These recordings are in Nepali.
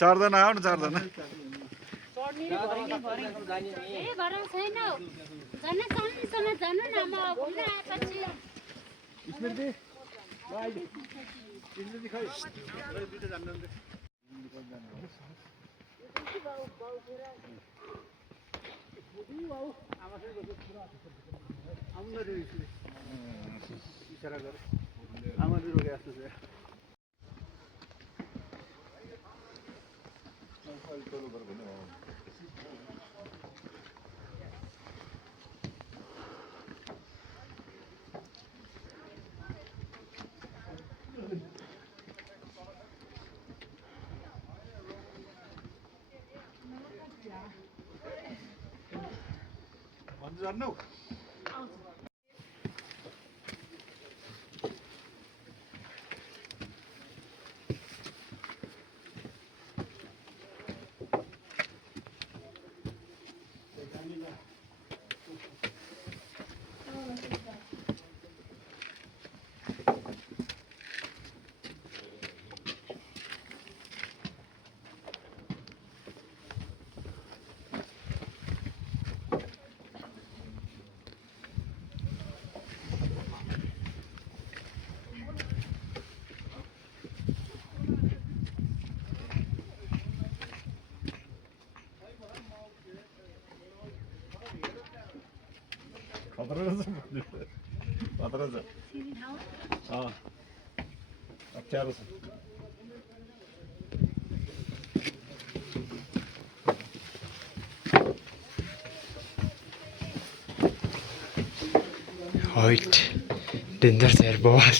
चारजना आऊ न चारजना जान्नौ खतरा छ अप्ठ्यारो छ हाइट डेन्जर छ यार बहुत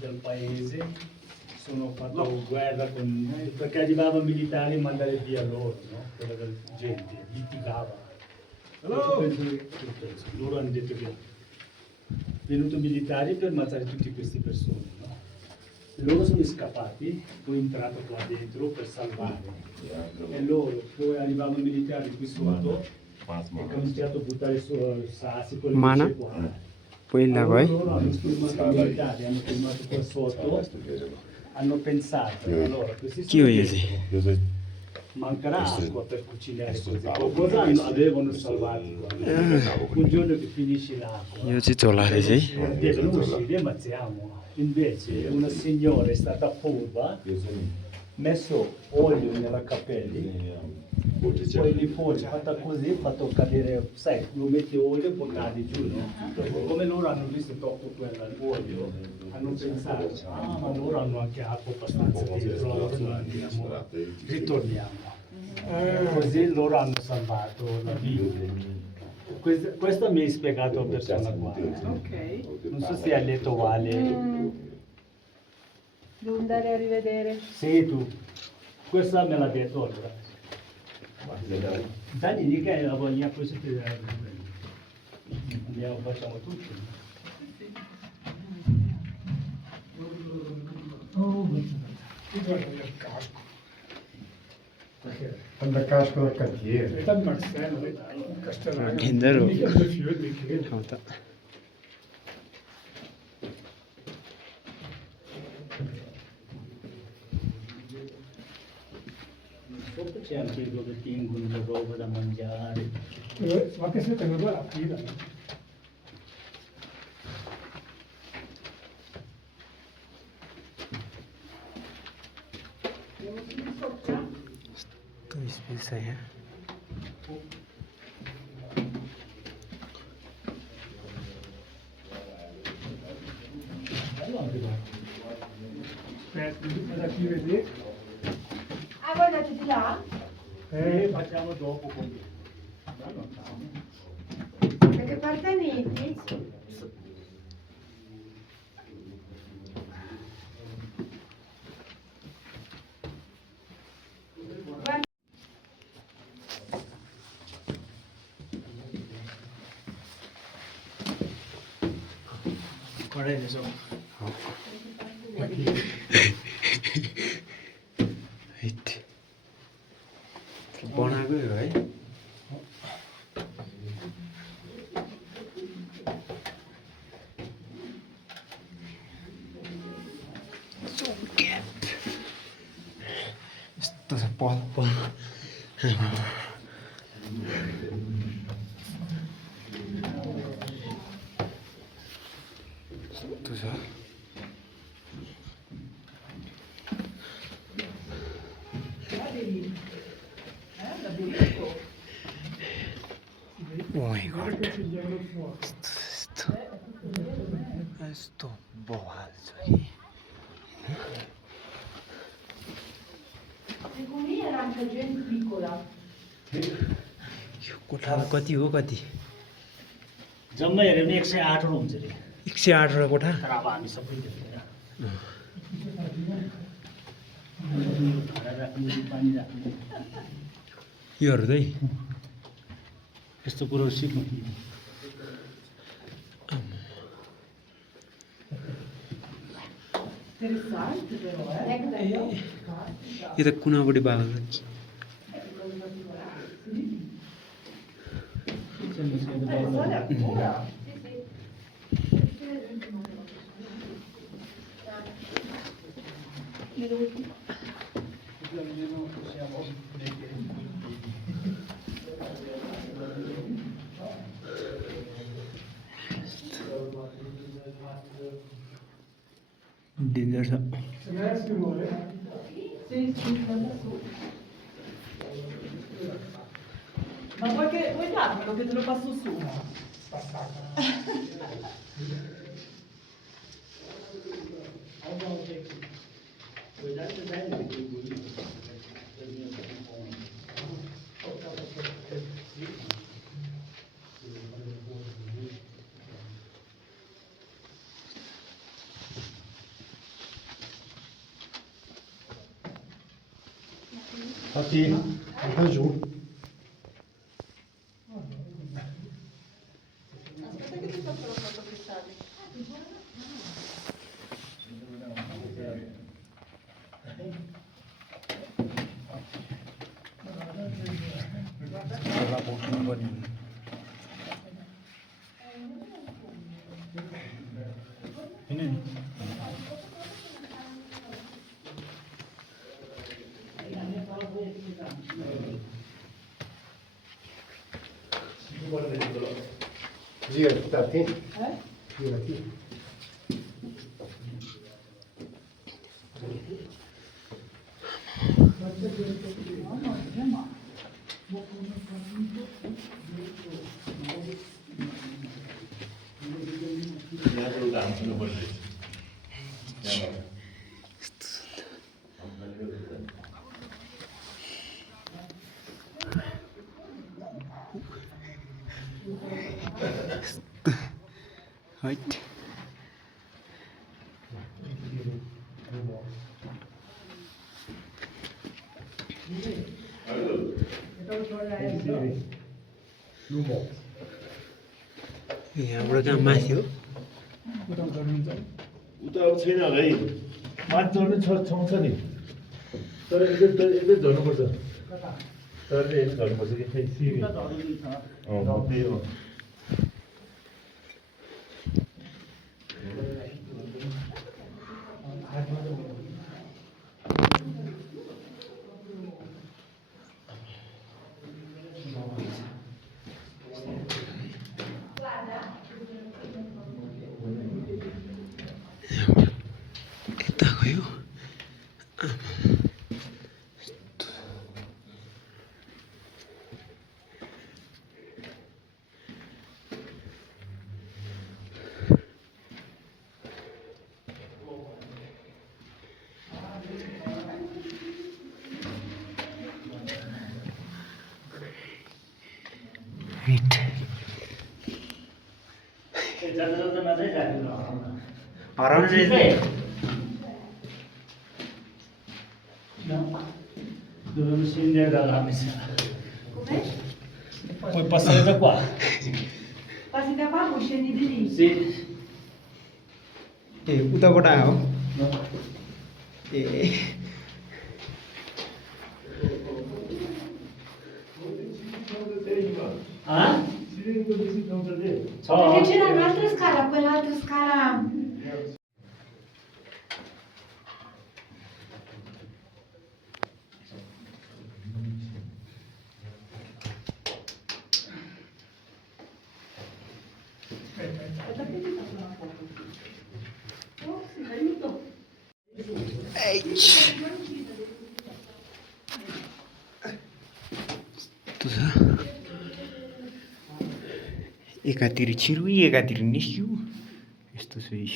del paese sono fatto guerra con perché arrivavano militari e mandare via loro, no? Quella del gente, litigava. Loro hanno detto che venuto militari per ammazzare tutte queste persone, no? Loro sono scappati, poi è entrato qua dentro per salvare. E loro, poi arrivavano militari qui sotto e cominciato a buttare sassi con le Mana? Poi là vai. Loro hanno filmato i militari, hanno filmato qua sotto, hanno pensato, allora questi Chi sono è dentro. Mancherà acqua per cucinare così. Qualcosa avevano salvato qua. Un giorno che finisce l'acqua, यो चाहिँ झोला रहेछ है devono uscire, ammazziamo. Invece una signora è stata furba, messo olio nella capelli, poi lì fuori fatta così, fatto cadere, sai, lo metti olio e poi cade giù, no? Come loro hanno visto troppo quell'olio, hanno pensato, ah ma loro hanno anche acqua abbastanza dentro, allora andiamo, ritorniamo. Così loro hanno salvato la vita. Questo mi hai spiegato la persona qua. Non so se hai letto Vale. Devo andare a rivedere. Sì, tu. Questa me l'ha detto allora. Dagli di che la voglia così che andiamo, facciamo tutti. Quando casco del cantiere. San Marcello, Castellano. Danger हो Mica due fiori che ठाउँ त Sotto c'è anche dove tengono la roba da mangiare. ma che siete una bella fila. तो स्पेस है यहाँ Bello anche qua. Aspetta, da qui vedi? Ah, voi andate di là? Facciamo dopo con... कराइले सब बनाएकै हो है यस्तो छ पल पल यस्तो छ Oh my god. Esto bawal छ है Secondo me era anche gente piccola. यो कोठा कति हो कति जम्मै हेऱ्यो भने 108 वटा हुन्छ रे 108 वटा कोठा तर अब हामी सबै देख्दैन खाना राख्ने पानी राख्ने योहरू चाहिँ यस्तो कुरो सिक्नु Interessante però, eh? यो त कुनापट्टि बाल्नु Guarda ancora. Sì, sì. Danger छ Sì, sì, guarda su. Ma vuoi darmelo che te lo passo su? Infatti, va giù. Aspetta che ti faccio la foto fissata. Gira, sta a te. Eh? Gira qui. Right. यहाँबाट कहाँ माथि हो उता अब छैन होला है माथि चढ्ने ठाउँ छ नि तर यतै झर्नुपर्छ तर यतै झर्नुपर्छ कि खै सिँढी त्यही हो यता गयो Right. हराउने Dovremmo scendere dalla messa. Com'è? Puoi passare da qua? Passi da qua, poi scendi di lì. Sì. ए उताबाट आयो No. ए Ah? Perché Ciao. c'era un'altra scala, quell'altra scala. Aspetta che ti faccio una foto. Oh, sì, aiuto. यस्तो छ एकातिर छिर्वी एकातिर निस्क्यु यस्तो छ यी।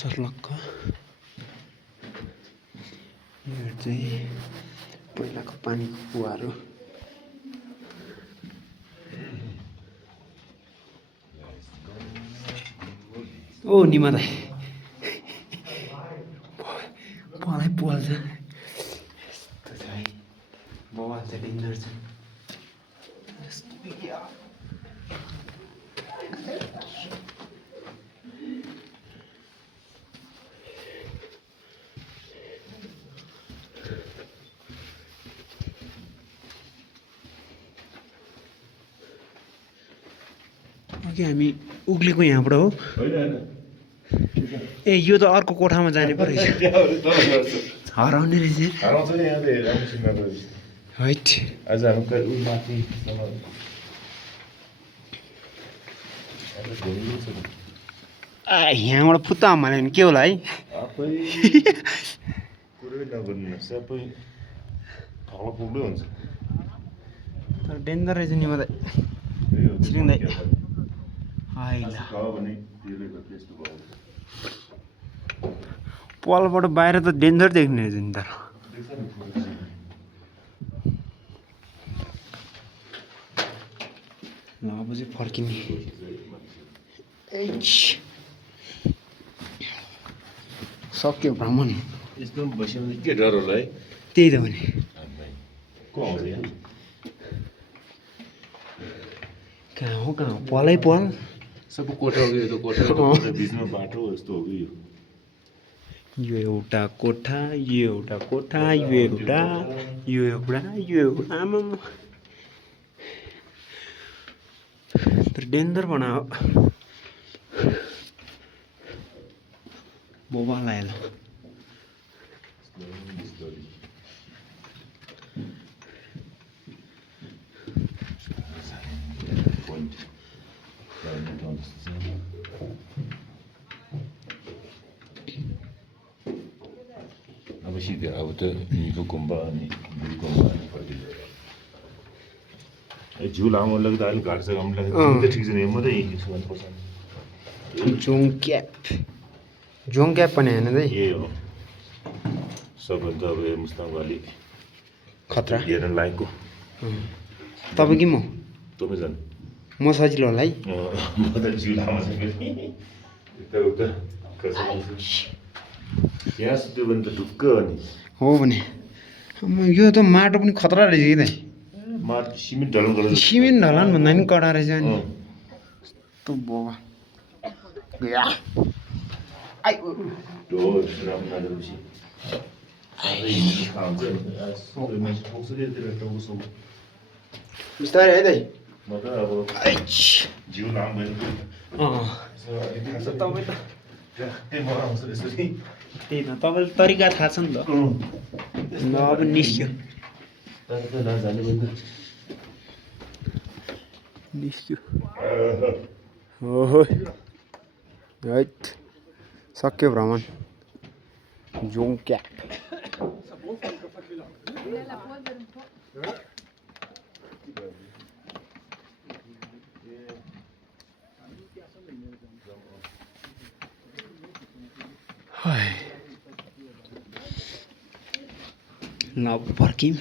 सर्लक्क यो चाहिँ पहिलाको पानीको कुवाहरू ओ निमा दाइ पलै पोल्छ यस्तो छ है बवाल चाहिँ डेन्जर छ यस्तो या। अघि हामी उक्लेको यहाँबाट हो ए यो त अर्को कोठामा जाने पो रहेछ हराउने रहेछ हराउँछ नि यहाँ राम्रोसँग गएपछि हैट आज हामी कहिले उ माथि यहाँबाट फुत्ता हाल्यो भने के होला है आफै कुरै नगर्नु न सबै थलो पुग्दै हुन्छ तर डेन्जर रहेछ नि मलाई छिरिँदै आइला भने त्यसले गर्दा त्यस्तो भयो पलबाट बाहिर त डेन्जर देख्ने रहेछ नि तर देख्छ नि पुरै। ल अब चाहिँ फर्किने सक्यो भ्रमण यस्तो पनि बस्यो भने के डर होला है त्यही त भने को आउँछ यहाँ कहाँ हो पलै पल सबै कोठा हो कि यो त कोठा बिचमा बाटो यस्तो हो कि यो एउटा कोठा यो एउटा कोठा यो एउटा यो एउटा यो एउटा आमामा तर डेन्जर बनायो बोबा लाग्यो अब सिधै अब त निको गुम्बा अनि गुम्बा अनि फर्किँदै झिउ लामो लाग्दा अलिक घाट छ राम्रो लाग्छ ठिक छ नि मात्रै हिँड्नुपर्छ जोङ क्याप पनि होइन दाइ यही हो सबभन्दा अब मुस्ताङ अलि खतरा हेर्न लायकको तपाईँ कि म तपाईँ जानु म सजिलो होला है म त जिउ लामो छ फेरि यताउता यहाँ सुत्यो भने त ढुक्क हो नि हो भने यो त माटो पनि खतरा रहेछ कि दाइ माटो सिमेन्ट ढलान गरेर सिमेन्ट ढलान भन्दा पनि कडा रहेछ नि यस्तो बोबा गया आइ ढोल राम्रो नगरेपछि बिस्तारै है दाइ म त अब जिउ लामो भयो तपाईँ त म आउँछु यसरी त्यही त तपाईँलाई तरिका थाहा छ नि त ल अब निस्क्यो तर जाने बन्द निस्क्यो ओहो हैट सक्यो भ्रमण जोङ क्याप ल फर्किम